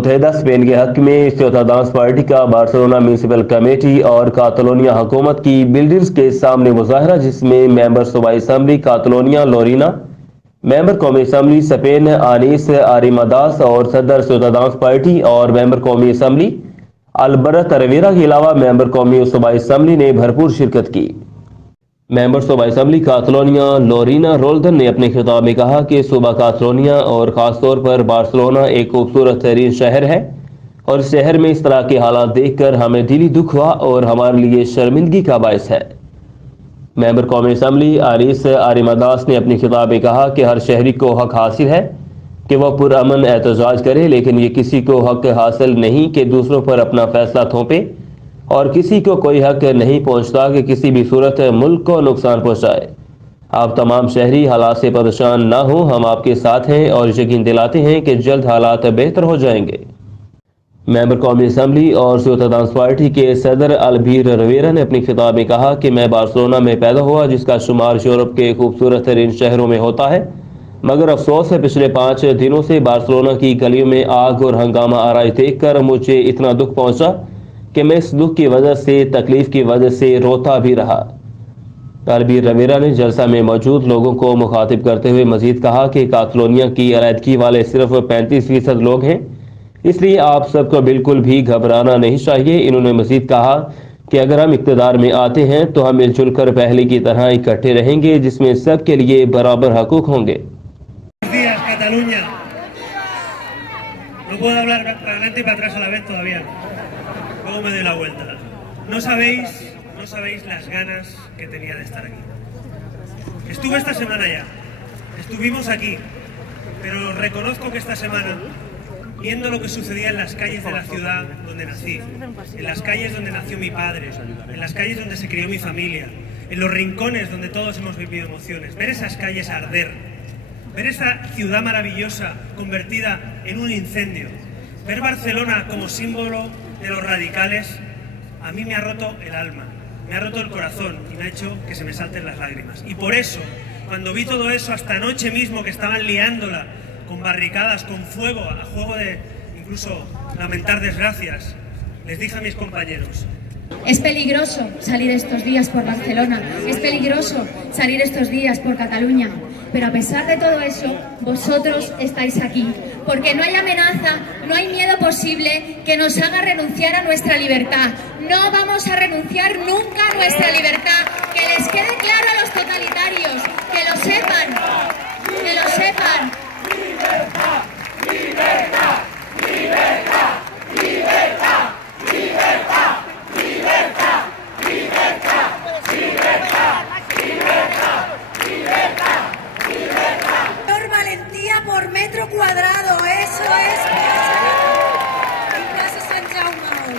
मुत्तहिदा स्पेन के हक में सिउदादान्स पार्टी का बार्सिलोना म्यूनिसिपल कमेटी और कातलोनिया हुकूमत की बिल्डिंग्स के सामने मुजाहरा, जिसमें मेंबर सूबाई असम्बली कातलोनिया लोरीना, मेंबर कौमी असम्बली स्पेन आनीस आरिमादास और सदर सिउदादान्स पार्टी और मेंबर कौमी असम्बली अल्बर्ट रवेरा के अलावा मेंबर कौमी सूबाई असम्बली ने भरपूर शिरकत की। मेंबर सूबाई असम्बली कातलोनिया लोरीना रोल्दन ने अपने खिताब में कहा कि सूबा कातलोनिया और ख़ासतौर पर बार्सिलोना एक खूबसूरत तरीन शहर है और शहर में इस तरह के हालात देखकर हमें दिली दुख हुआ और हमारे लिए शर्मिंदगी का बायस है। मेंबर कौमी असम्बली आनीस आरिमादास ने अपने खिताब में कहा कि हर शहरी को हक हासिल है कि वह पुरअमन एहतजाज करे, लेकिन ये किसी को हक हासिल नहीं कि दूसरों पर अपना फैसला थोपे और किसी को कोई हक नहीं पहुंचता कि किसी भी सूरत मुल्क को नुकसान पहुंचाए। आप तमाम शहरी हालात से परेशान ना हो, हम आपके साथ हैं और यकीन दिलाते हैं कि जल्द हालात बेहतर हो जाएंगे। मेंबर कौमी असम्बली और सिउदादान्स पार्टी के सदर अल्बर्ट रवेरा ने अपने खिताब में कहा कि मैं बार्सिलोना में पैदा हुआ, जिसका शुमार यूरोप के खूबसूरत तरीन शहरों में होता है, मगर अफसोस है पिछले 5 दिनों से बार्सिलोना की गलियों में आग और हंगामा आराई देख कर मुझे इतना दुख पहुंचा कि मैं इस दुख की वजह से, तकलीफ की वजह से रोता भी रहा। अल्बर्ट रवेरा ने जलसा में मौजूद लोगों को मुखातिब करते हुए मजीद कहा कि कातलोनिया की अलहदगी वाले सिर्फ 35% लोग हैं, इसलिए आप सबको बिल्कुल भी घबराना नहीं चाहिए। इन्होंने मजीद कहा कि अगर हम इक़्तिदार में आते हैं तो हम मिलजुल कर पहले की तरह इकट्ठे रहेंगे, जिसमें सबके लिए बराबर हकूक होंगे। Luego me doy la vuelta. No sabéis las ganas que tenía de estar aquí. Estuve esta semana ya. Estuvimos aquí. Pero reconozco que esta semana, viendo lo que sucedía en las calles de la ciudad donde nací, en las calles donde nació mi padre, en las calles donde se crió mi familia, en los rincones donde todos hemos vivido emociones, ver esas calles arder, ver esa ciudad maravillosa convertida en un incendio, ver Barcelona como símbolo de los radicales, a mí me ha roto el alma, me ha roto el corazón y me ha hecho que se me salten las lágrimas. Y por eso, cuando vi todo eso, hasta anoche mismo que estaban liándola con barricadas, con fuego, a juego de incluso lamentar desgracias, les dije a mis compañeros: es peligroso salir estos días por Barcelona, es peligroso salir estos días por Cataluña, pero a pesar de todo eso, vosotros estáis aquí, porque no hay amenaza, no hay miedo posible que nos haga renunciar a nuestra libertad. No vamos a renunciar nunca a nuestra libertad. Que les quede claro a los totalitarios, que lo sepan, que lo sepan. Libertad, libertad, libertad, libertad, libertad, libertad, libertad, libertad, libertad, libertad, libertad. Por valentía por metro cuadrado, eso es en Casa Sant Jaume.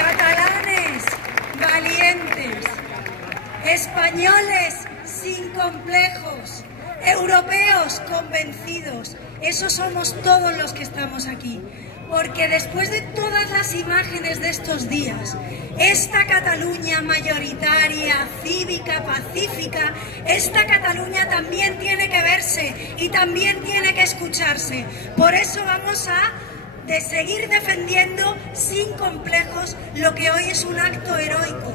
Catalanes valientes, españoles sin complejos, europeos convencidos, esos somos todos los que estamos aquí. Porque después de todas las imágenes de estos días, esta Cataluña mayoritaria, cívica, pacífica, esta Cataluña también tiene que verse y también tiene que escucharse. Por eso vamos a seguir defendiendo sin complejos lo que hoy es un acto heroico.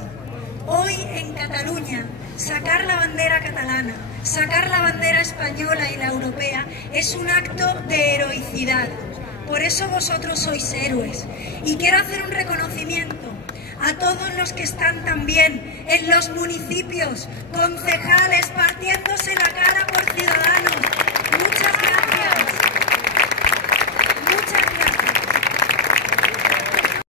Hoy en Cataluña, sacar la bandera catalana, sacar la bandera española y la europea es un acto de heroicidad. Por eso vosotros sois héroes. Y quiero hacer un reconocimiento a todos los que están también en los municipios, concejales partiéndose la cara por Ciudadanos,